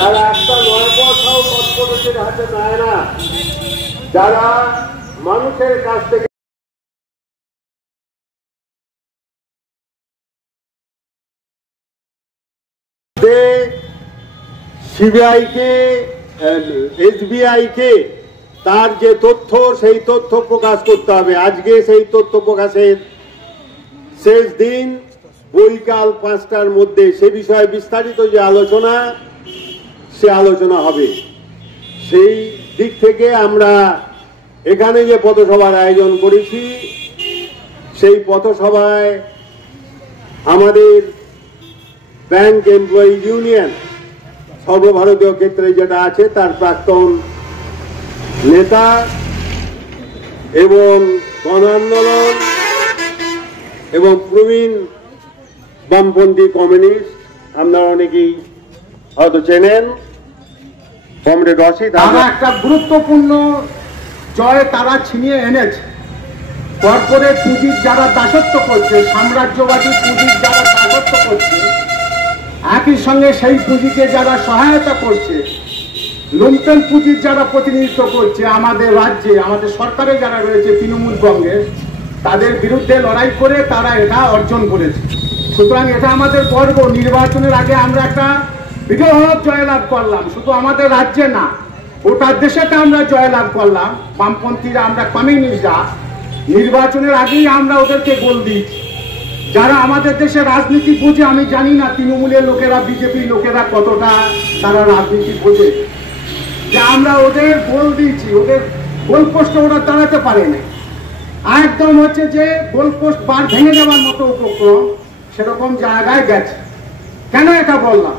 যারা একটা 9 পয়সাও কর্পোরেটের হাতে নেয় না, যারা মানুষের কাছ থেকে সিবিআইকে এসবিআইকে তার যে তথ্য সেই তথ্য প্রকাশ করতে হবে। আজকে সেই তথ্য প্রকাশের শেষ দিন, বৈকাল 5টার মধ্যে সে বিষয়ে বিস্তারিত যে আলোচনা, সে আলোচনা হবে। সেই দিক থেকে আমরা এখানে যে পথসভার আয়োজন করেছি, সেই পথসভায় আমাদের ব্যাংক এমপ্লয়ি ইউনিয়ন সর্বভারতীয় ক্ষেত্রে যেটা আছে তার প্রাক্তন নেতা এবং গণ আন্দোলন এবং প্রবীণ বামপন্থী কমিউনিস্ট, আপনারা অনেকেই হয়তো চেনেন, কমরেড অসিত, তারা একটা গুরুত্বপূর্ণ জয় তারা ছিনিয়ে এনেছে। কর্পোরেট পুঁজির যারা দাসত্ব করছে, সাম্রাজ্যবাদী পুঁজির যারা দাসত্ব করছে, একই সঙ্গে সেই পুঁজিকে যারা সহায়তা করছে, লুণ্ঠন পুঁজির যারা প্রতিনিধিত্ব করছে আমাদের রাজ্যে, আমাদের সরকারে যারা রয়েছে তৃণমূল কংগ্রেস, তাদের বিরুদ্ধে লড়াই করে তারা এটা অর্জন করেছে। সুতরাং এটা আমাদের গর্ব। নির্বাচনের আগে আমরা একটা বিরোধ জয়লাভ করলাম, শুধু আমাদের রাজ্যে না, গোটা দেশেতে আমরা জয়লাভ করলাম। বামপন্থীরা, আমরা কমিউনিস্টরা নির্বাচনের আগেই আমরা ওদেরকে গোল দিয়েছি। যারা আমাদের দেশে রাজনীতি বোঝে, আমি জানি না তৃণমূলের লোকেরা, বিজেপির লোকেরা কতটা তারা রাজনীতি বোঝে, যে আমরা ওদের গোল দিয়েছি। ওদের গোলপোস্টে ওরা দাঁড়াতে পারে না, একদম হচ্ছে যে গোলপোস্ট বার ভেঙে যাওয়ার মতো উপক্রম, সেরকম জায়গায় গেছে। কেন এটা বললাম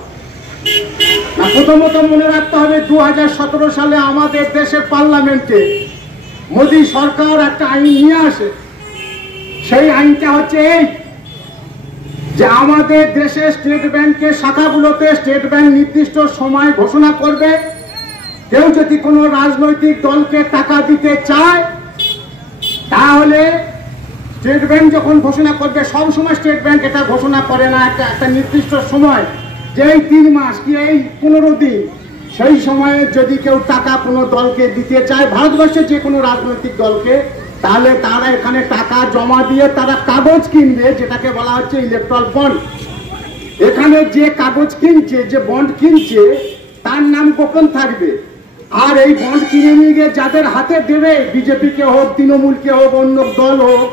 না, প্রথমত মনে রাখতে হবে 2017 সালে আমাদের দেশের পার্লামেন্টে মোদী সরকার একটা আইন নিয়ে আসে। সেই আইনটা হচ্ছে এই, যে আমাদের দেশে স্টেট ব্যাংকের শাখাগুলোতে স্টেট ব্যাংক নির্দিষ্ট সময় ঘোষণা করবে, কেউ যদি কোনো রাজনৈতিক দলকে টাকা দিতে চায় তাহলে স্টেট ব্যাংক যখন ঘোষণা করবে, সব সময় স্টেট ব্যাংক এটা ঘোষণা করে না, একটা নির্দিষ্ট সময়, যে এই 3 মাস কি এই 15 দিন, সেই সময়ে যদি কেউ টাকা কোনো দলকে দিতে চায়, ভারতবর্ষের যে কোনো রাজনৈতিক দলকে, তাহলে তারা এখানে টাকা জমা দিয়ে তারা কাগজ কিনবে, যেটাকে বলা হচ্ছে ইলেকট্রাল বন্ড। এখানে যে কাগজ কিনছে, যে বন্ড কিনছে, তার নাম গোপন থাকবে। আর এই বন্ড কিনে নিয়ে গিয়ে যাদের হাতে দেবে, বিজেপিকে হোক, তৃণমূলকে হোক, অন্য দল হোক,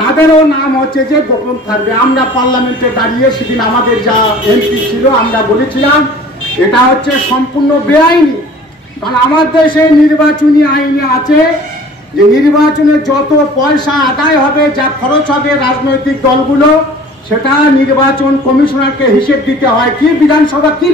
তাদেরও নাম হচ্ছে যে গোপন থাকবে। আমরা পার্লামেন্টে দাঁড়িয়ে সেদিন আমাদের যা এমপি ছিল, আমরা বলেছিলাম এটা হচ্ছে সম্পূর্ণ বেআইনি। কারণ আমার দেশে নির্বাচনী আইনে আছে যে নির্বাচনে যত পয়সা আদায় হবে, যা খরচ হবে রাজনৈতিক দলগুলো, সেটা নির্বাচন কমিশনারকে হিসেব দিতে হয়। কি বিধানসভা কি